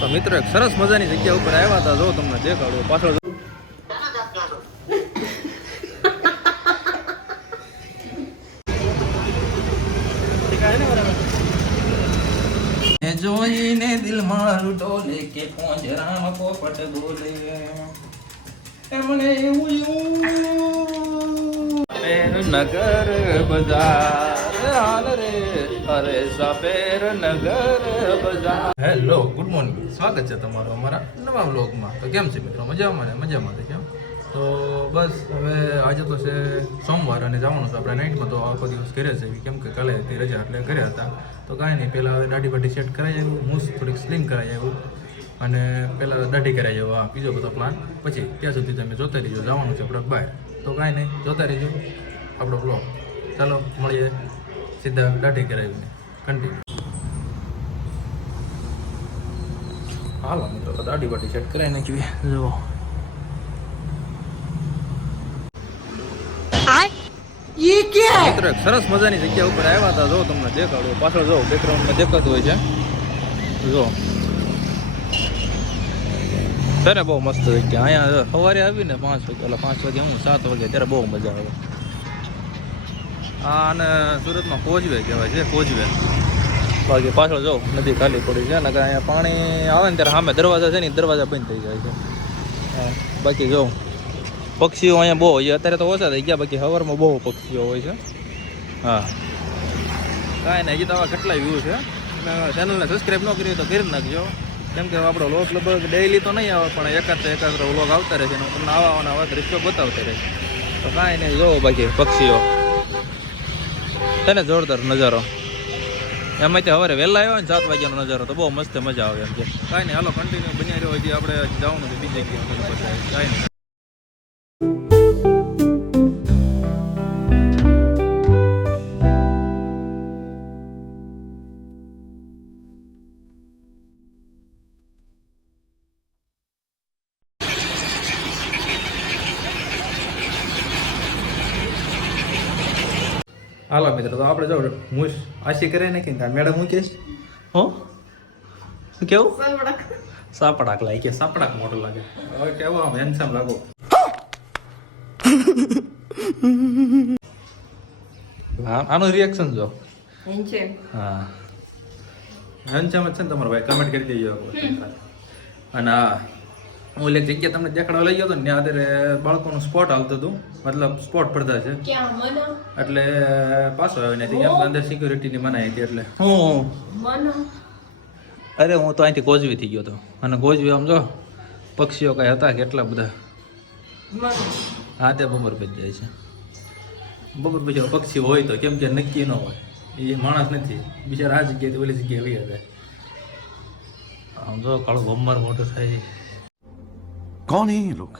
તો મિત્રો એક સરસ મજાની જગ્યા ઉપર આવ્યા હતા. જો તમને દેખાડો પાછળ જોઈને દિલ મારું ડોલે કે પોંજરામાં પોપટ બોલે એમને એવું નગર બજાર હાલ રે અરે સફેર નગર બજાર. હેલો, ગુડ મોર્નિંગ, સ્વાગત છે તમારું અમારા નવા વ્લોગમાં. તો કેમ છે મિત્રો? મજામાં છે કેમ? તો બસ હવે આજે તો છે સોમવાર અને જવાનું છે આપણે નાઇટમાં. તો આખો દિવસ ઘરે છે કેમ કે કાલે હતી રજા એટલે ઘરે હતા. તો કાંઈ નહીં, પહેલાં હવે દાઢી બાઢી સેટ કરાવી આવ્યું, મૂસ થોડીક સ્લિમ કરાવી આવ્યું અને પહેલાં દાઢી કરાવી આવ્યું. હા, બીજો બધો પ્લાન પછી. ત્યાં સુધી તમે જોતા રહીજો, જવાનું છે આપણે બહાર. તો કાંઈ નહીં, જોતા રહીજો આપણો બ્લોગ. ચાલો મળીએ સીધા દાઢી કરાવીને કન્ટિન્યુ. હાલો મિત્રો, તો દાઢી બાઢી સેટ કરાવી નાખીએ. જુઓ મિત્રો એક સરસ મજાની જગ્યા ઉપર આવ્યા હતા. જો તમને દેખાડો પાછળ, જો બેકગ્રાઉન્ડમાં દેખાતું હોય છે. જો છે ને બહુ મસ્ત જગ્યા. અહીંયા સવારે આવીને 5 વાગે, એટલે 5 વાગે હું 7 વાગે ત્યારે બહુ મજા આવે. આ અને સુરતમાં કોઝવે કહેવાય છે, કોઝવે. બાકી પાછળ જો નદી ખાલી પડી છે ને, અહીંયા પાણી આવે ને ત્યારે સામે દરવાજા છે ને, દરવાજા બંધ થઈ જાય છે. બાકી જો પક્ષીઓ અહીંયા બહુ હોય. અત્યારે તો ઓછા થઈ ગયા, બાકી સવારમાં બહુ પક્ષીઓ હોય છે. હા, કાંઈ નહીં, હજી તો આવા કેટલાય વ્યૂ છે. ચેનલને સબસ્ક્રાઈબ ન કરી તો કરી નાખજો, કેમ કે આપણો વ્લોગ લગભગ ડેઈલી તો નહીં આવે, પણ એકાદ વ્લોગ આવતા રહે છે. હું તમને આવા દ્રશ્યો બતાવતા રહે. તો કાંઈ નહીં, જોવો બાકી પક્ષીઓ છે ને, જોરદાર નજારો. એમાં તે સવારે વહેલા આવ્યો ને 7 વાગ્યાનો નજારો તો બહુ મસ્ત મજા આવે એમ છે. કાંઈ નહીં, હાલો કન્ટિન્યુ બન્યા રહ્યો. હજી આપણે જવાનું છે બીજી જગ્યાએ. કાંઈ નહીં. હાલો મિત્રો, તો આપણે જો મૂસ આશી કરે ને કે મેડમ હું કહીશ હો શું કેવું સાપડાક લાગે કે સાપડાક મોટો લાગે. હવે કેવો આમ હેન્ડસમ લાગો. આનું રિએક્શન જો. હા, હેન્ડસમ જ છે ને તમારો ભાઈ, કમેન્ટ કરી દેજો. અને હા, હું એક જગ્યા તમને દેખાડવા લઈ ગયો હતો ને, ત્યાં અત્યારે બાળકોનું સ્પોર્ટ હાલતું હતું, મતલબ સ્પોર્ટ સ્પર્ધા છે. એટલે પાછો આવ્યો નથી, કેમ કે અંદર સિક્યુરિટીની મનાઈ હતી. એટલે અરે હું તો અહીંથી કોઝવી થઈ ગયો હતો. અને કોઝવી આમ જો પક્ષીઓ કાંઈ હતા કેટલા બધા. હા, તે બપોર પછી જાય છે. બપોર પછી પક્ષી હોય તો, કેમ કે નક્કી ન હોય, એ માણસ નથી બિચારા. આ જગ્યાએથી ઓલી જગ્યાએ વહી હતા. આમ જો કાળો ભમર મોટો થાય. कौन है ये लोग?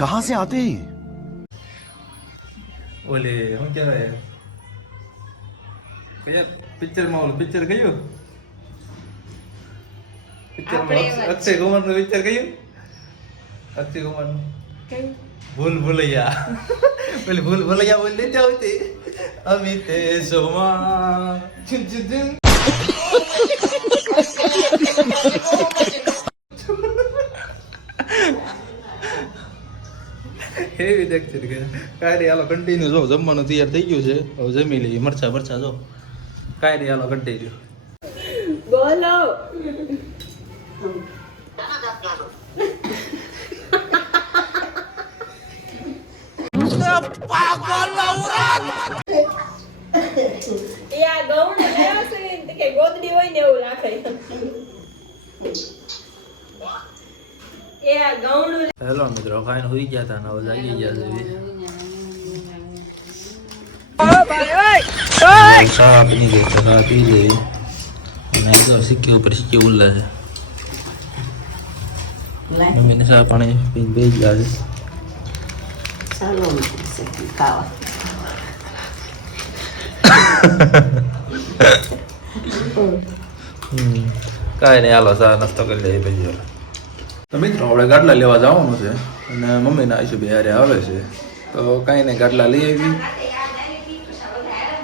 कहां से आते हैं? ઓલે શું કહેવાય, કયા પિક્ચરમાં ઓલું પિક્ચર કયું પિક્ચરમાં અક્ષય કુમારનું પિક્ચર કયું? અક્ષય કુમારનું ભૂલ ભૂલૈયા. પેલી ભૂલ ભૂલૈયા બોલ નથી આવતી. અમિતે સોમા ચિન ચિન ચિન. એવી દેખતી કે કાંઈ હાલો કન્ટિન્યુ. જો જમવાનું તૈયાર થઈ ગયું છે, હવે જમી લઈએ. મરચા જો. કાંઈ હાલો કન્ટિન્યુ બોલો. હેલો મિત્રો, ખાઈને હોઈ ગયા હતા ને હવે જાગી ગયા છે. ચા પી ગઈ, ચા પી ગઈ. સિક્કી ઉપર સિક્કી ઉલ્લા છે. મમ્મીને ચા પાણી પીને બેસી ગયા છે. કાંઈ નહીં, હાલો ચા નાસ્તો કરી લઈએ પછી. તો મિત્રો આપણે ગાડલા લેવા જવાનું છે અને મમ્મીના આઈશું હારે આવે છે. તો કાંઈ નહીં, ગાડલા લઈ આવી.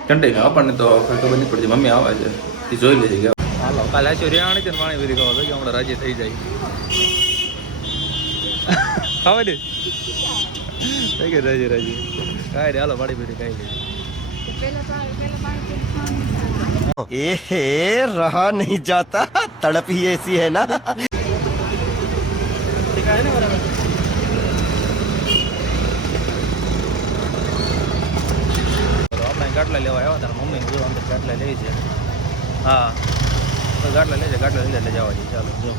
કન્ટિન્યુ આપણને તો ખબર નહીં પડતી, મમ્મી આવે છે એ જોઈ લેજે. હાલો કાલે ચોરિયાણી છે પાણી પૂરી ખાવા તો કે હમણાં રાજી થઈ જાય ખાવા દે થઈ ગઈ રાજી રાજી કાંઈ રે હાલો પાણી પૂરી ખાઈ લઈએ ए रहा नहीं जाता तड़प ही ऐसी है ना આપણે ગાટલા લેવા આવ્યા હતા મમ્મી જો અંદર ગાટલા લઈ છે હા તો ગાટલા લઈ જાય લઈ જવા જઈએ ચાલો જો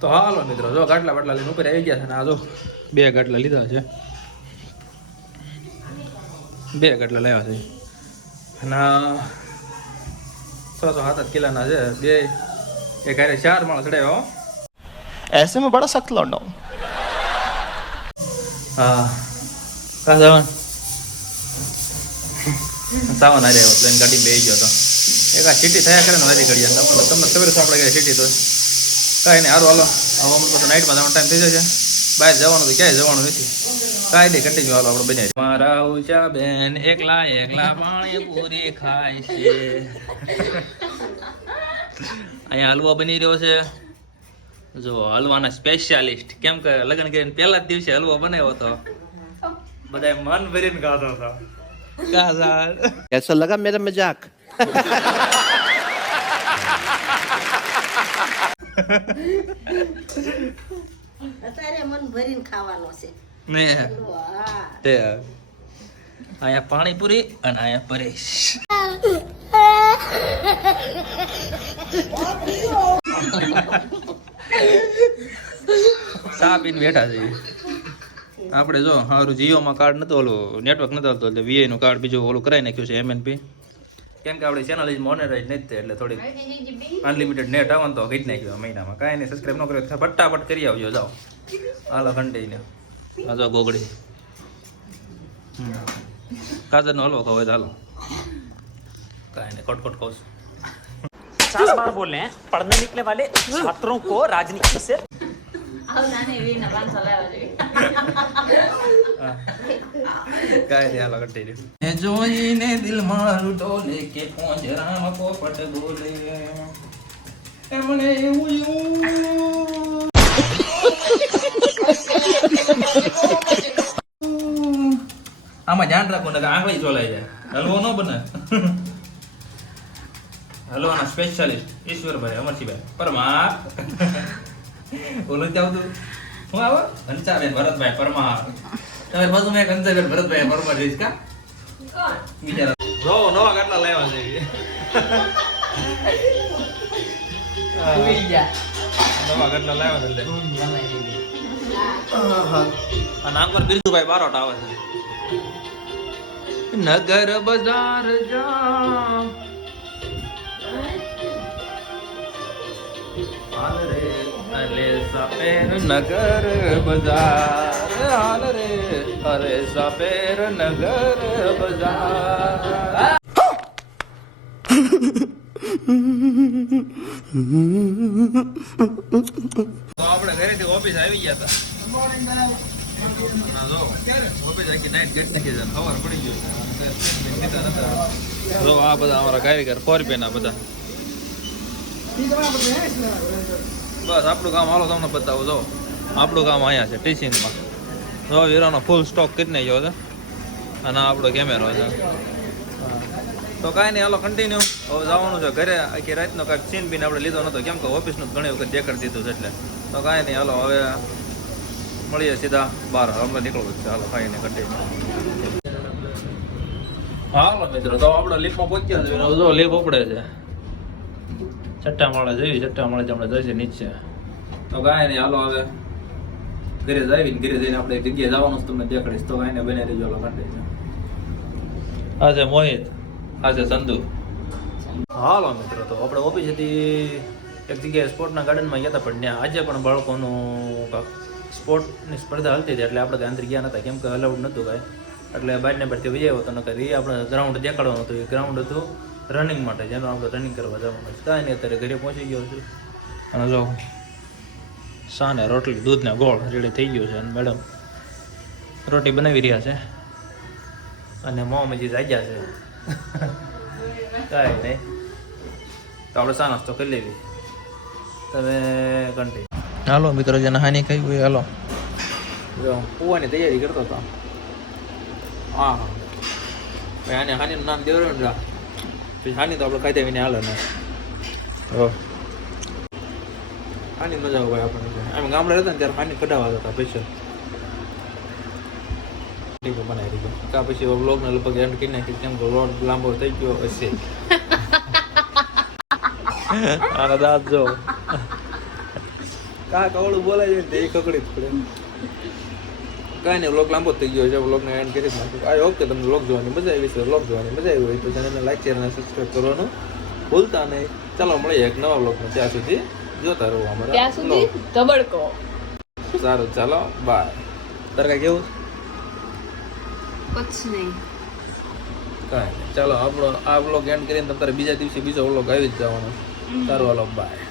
તો હાલો મિત્રો જો ગાટલા બાટલા લઈને ઉપર આવી ગયા છે ને આ જો 2 ગાટલા લીધા છે 2 ગાટલા લેવા છે અને 6-7 કિલોના છે 2 એક હારે 4 માળ ચડાવ્યા ऐसे में बड़ा सख्त लौंडा हूं હા કા જવાનું સાવન હારે આવ્યો પ્લેન ગાડી બેસી ગયો તો એક આ સિટી થયા કરે ને વારી ઘડીએ તમને ખબર છે આપણે કઈ સિટી તો કાંઈ નહીં સારું હાલો હવે અમુક તો નાઇટમાં જવાનો ટાઈમ થઈ જશે બહાર જવાનું તો ક્યાંય જવાનું નથી કાંઈ નહીં કન્ટિન્યુ હાલો આપણે બને મારા ઊંચા બેન એકલા એકલા પાણી પૂરી ખાય છે અહીંયા હલવો બની રહ્યો છે જો હલવાના સ્પેશિયાલિસ્ટ કેમ કે લગ્ન કરીને પહેલા જ દિવસે હલવો બનાવ્યો હતો બધા મન ભરીને ખાતો હતો कैसा लगा मेरा मजाक અત્યારે મન ભરીને ખાવાનો છે ને વાહ તે અહીંયા પાણીપુરી અને અહીંયા પરેશ ચા પીને બેઠા છે આપણે જો સારું જીઓમાં કાર્ડ નતું ઓલું નેટવર્ક નતું આવતું એટલે વીઆઈ નું કાર્ડ બીજું ઓલું કરાવી નાખ્યું છે MNP કેમ કે આપણી ચેનલ મોનેટાઈઝ નથી થઈ એટલે થોડીક અનલિમિટેડ નેટ આવે તો કહી નાખ્યું મહિનામાં કાંઈ નહીં સબસ્ક્રાઈબ ન કર્યો ફટાફટ કરી આવજો જાઓ હાલો કન્ટિન્યુ આ જો ગોગડી કાજરનો હલવો ખાવ હાલો કાંઈ નહીં કટકટ કહું છું 50 बार बोल रहे हैं पढ़ने निकले वाले छात्रों को राजनीति से કાંઈ નહીં હાલો કન્ટિન્યુ જોઈને દિલ મારું ડોલે કે પોંજરામાં પોપટ બોલે એમને એવું આમાં ધ્યાન રાખો ને આંગળી ચોલાઈ જાય હલવો ન બને હલવાના સ્પેશિયાલિસ્ટ ઈશ્વરભાઈ અમરસિંહભાઈ પરમાર ઓલું ત્યાં હતું હું આવો અંચાબેન ભરતભાઈ પરમાર તમે બાજુ મેં અંચાબેન ભરતભાઈ પરમાર જઈશ કા બિચારા જો નવા ગાટલા લાવ્યા છે નવા ગાટલા લાવ્યા છે અને આંગર બિરજુભાઈ બારોટ આવે છે નગર બજાર જા હાલ રે અલે સપેર નગર બજાર હાલ રે અરે સપેર નગર બજાર તો આપણે ઘરેથી ઓફિસ આવી ગયા હતા જો આ બધા અમારા કારીગર કોરપેના બધા બસ આપણું કામ હાલો તમને બતાવો જો આપણું કામ અહીંયા છે ટીચિંગમાં જો હીરાનો ફૂલ સ્ટોક કરી નાખ્યો છે અને આપણો કેમેરો છે તો કાંઈ નહીં હાલો કન્ટિન્યુ હવે જવાનું છે ઘરે આખી રાતનો કાંઈક સીન બીન આપણે લીધો નહોતો કેમ કે ઓફિસનું ઘણી વખત દેખાડી દીધું છે એટલે તો કાંઈ નહીં હાલો હવે મળીએ સીધા બહાર હમણાં નીકળવું છે હાલો કાંઈ નહીં કન્ટિન્યુ હાલો મિત્રો તો આપણે લીફમાં પહોંચ્યા છે જો લીફ ઉપડે છે છઠ્ઠા માળે જઈએ છઠ્ઠા માળે આપણે જઈશે નીચે તો કાંઈ નહીં હાલો હવે ઘરે જઈને આપણે એક જગ્યાએ જવાનું તમને દેખાડીશ તો કાંઈ ને બને રહેજો હાલો કન્ટિન્યુ આ છે મોહિત આ છે સંધુ હાલો મિત્રો તો આપણે ઓફિસ હતી એક જગ્યાએ સ્પોર્ટના ગાર્ડનમાં ગયા હતા પણ ત્યાં આજે પણ બાળકોનું સ્પોર્ટની સ્પર્ધા હાલતી હતી એટલે આપણે ત્યાં અંદર ગયા નહોતા કેમ કે અલાઉડ નહોતું કાંઈ એટલે બહારને બહારથી વહી આવ્યો હતો નકર એ આપણે ગ્રાઉન્ડ દેખાડવાનું હતું એ ગ્રાઉન્ડ હતું રનિંગ માટે જેનો આપણે રનિંગ કરવા જવાનું છે કાંઈ નહીં અત્યારે ઘરે પહોંચી ગયો છું અને જો સાને રોટલી દૂધને ગોળ રેડી થઈ ગયો છે અને મેડમ રોટી બનાવી રહ્યા છે અને મોમ હજી જાગ્યા છે કાંઈ નહીં તો આપણે ચા નાસ્તો કરી લેવી. તમે કન્ટિન્યુ હાલો મિત્રો, જેને હાની કહી હોય હાલો. જો કૂવાની તૈયારી કરતો હતો. હા હા ભાઈ, આને હાનીનું નામ દેવડ્યું ને પછી હાની તો આપણે ખાઈ દેવીને હાલે ને. હાની મજા આવે ભાઈ આપણને. આમ ગામડે રહેતા ને ત્યારે હાની કઢાવા હતા સ્પેશિયલ બનાવી દીધો. કા પછી વ્લોગને લગભગ એન્ડ કરી નાખી, કેમ કે વ્લોગ લાંબો થઈ ગયો હશે. આના દાંત જો કા કવળું બોલાય છે એ કકડી જ પડે. કાંઈ નહીં, વ્લોગ લાંબો થઈ ગયો છે. વ્લોગને એન્ડ કરી જ નાખ્યું. આઈ હોપ કે તમને વ્લોગ જોવાની મજા આવી છે. વ્લોગ જોવાની મજા આવી હોય તો ચેનલને લાઈક શેર અને સબસ્ક્રાઈબ કરવાનું ભૂલતા નહીં. ચાલો મળીએ એક નવા વ્લોગમાં. ત્યાં સુધી જોતા રહો અમારા. ત્યાં સુધી ધબડકો. સારું, ચાલો બાય. તારે કાંઈ કેવું? કચ્છ નહીં. કાંઈ ચાલો આપણો આ વ્લોગ એન્ડ કરીને તમારે બીજા દિવસે બીજો વ્લોગ આવી જ જવાનો. સારું, હાલો બાય.